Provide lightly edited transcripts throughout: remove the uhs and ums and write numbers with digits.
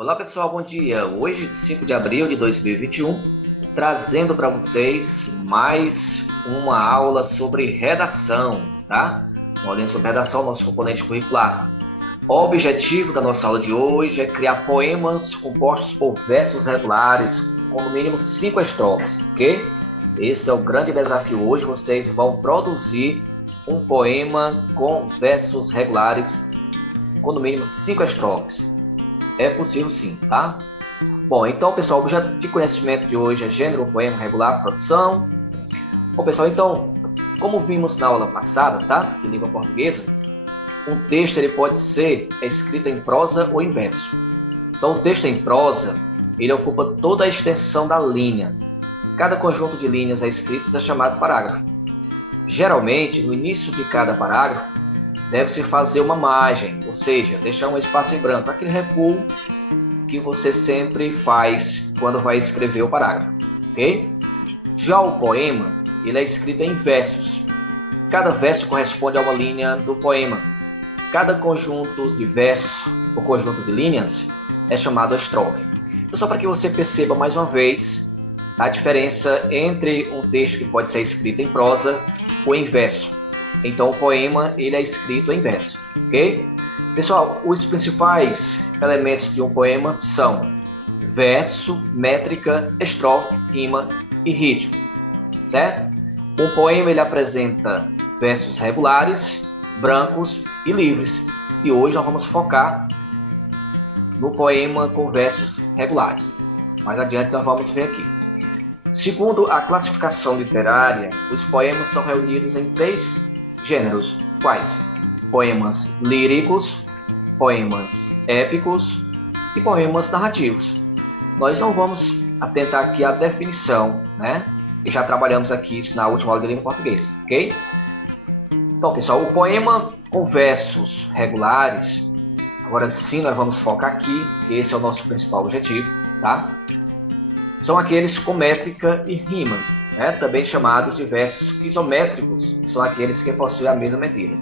Olá pessoal, bom dia. Hoje, 5 de abril de 2021, trazendo para vocês mais uma aula sobre redação, tá? Uma aulinha sobre redação, nosso componente curricular. O objetivo da nossa aula de hoje é criar poemas compostos por versos regulares, com no mínimo 5 estrofes, ok? Esse é o grande desafio hoje. Vocês vão produzir um poema com versos regulares, com no mínimo 5 estrofes. É possível sim, tá? Bom, então, pessoal, o objeto de conhecimento de hoje é gênero, poema regular, produção. Bom, pessoal, então, como vimos na aula passada, tá? De língua portuguesa, um texto ele pode ser escrito em prosa ou em verso. Então, o texto em prosa, ele ocupa toda a extensão da linha. Cada conjunto de linhas escritas é chamado parágrafo. Geralmente, no início de cada parágrafo, deve-se fazer uma margem, ou seja, deixar um espaço em branco, aquele recuo que você sempre faz quando vai escrever o parágrafo, ok? Já o poema, ele é escrito em versos. Cada verso corresponde a uma linha do poema. Cada conjunto de versos, ou conjunto de linhas, é chamado estrofe. Então, só para que você perceba mais uma vez a diferença entre um texto que pode ser escrito em prosa ou em verso. Então, o poema ele é escrito em verso, ok? Pessoal, os principais elementos de um poema são verso, métrica, estrofe, rima e ritmo, certo? Um poema ele apresenta versos regulares, brancos e livres. E hoje nós vamos focar no poema com versos regulares. Mais adiante nós vamos ver aqui. Segundo a classificação literária, os poemas são reunidos em 3 gêneros. Quais? Poemas líricos, poemas épicos e poemas narrativos. Nós não vamos atentar aqui à definição, né? E já trabalhamos aqui isso na última aula de língua portuguesa, ok? Então, pessoal, o poema com versos regulares, agora sim nós vamos focar aqui, que esse é o nosso principal objetivo, tá? São aqueles com métrica e rima, né? Também chamados de versos isométricos, que são aqueles que possuem a mesma medida.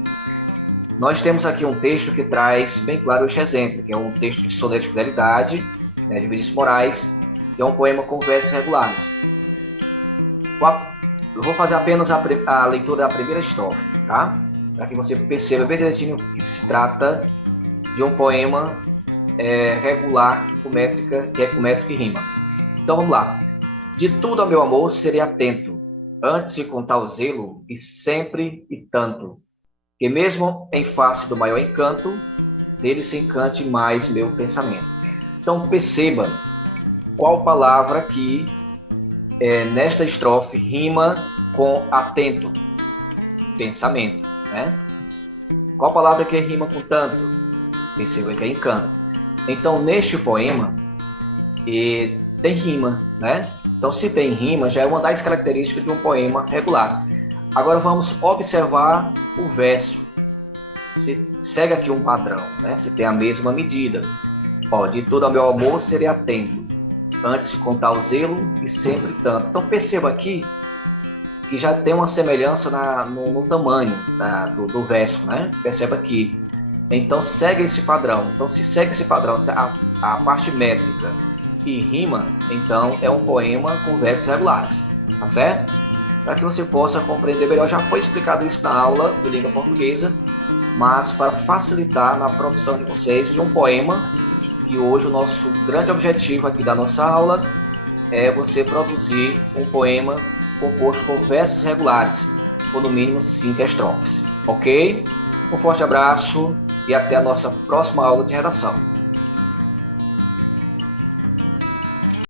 Nós temos aqui um texto que traz bem claro este exemplo, que é um texto de Soneto de Fidelidade, né, de Vinícius Moraes, que é um poema com versos regulares. Eu vou fazer apenas a leitura da primeira estrofe, tá? Para que você perceba bem direitinho que se trata de um poema regular, com métrica, que é com métrica e rima. Então vamos lá. De tudo ao meu amor serei atento, antes de contar o zelo, e sempre e tanto, que mesmo em face do maior encanto, dele se encante mais meu pensamento. Então perceba qual palavra que nesta estrofe rima com atento, pensamento, né? Qual palavra que rima com tanto? Perceba que é encanto. Então neste poema tem rima, né? Então, se tem rima, já é uma das características de um poema regular. Agora vamos observar o verso. Se segue aqui um padrão, né? Se tem a mesma medida. Ó, de todo ao meu amor serei atento, antes de contar o zelo e sempre tanto. Então perceba aqui que já tem uma semelhança no tamanho do verso, né? Perceba aqui. Então segue esse padrão. Então se segue esse padrão, a parte métrica e rima, então é um poema com versos regulares, tá certo? Para que você possa compreender melhor, já foi explicado isso na aula de língua portuguesa, mas para facilitar na produção de vocês de um poema, que hoje o nosso grande objetivo aqui da nossa aula é você produzir um poema composto por versos regulares, com no mínimo 5 estrofes, ok? Um forte abraço e até a nossa próxima aula de redação.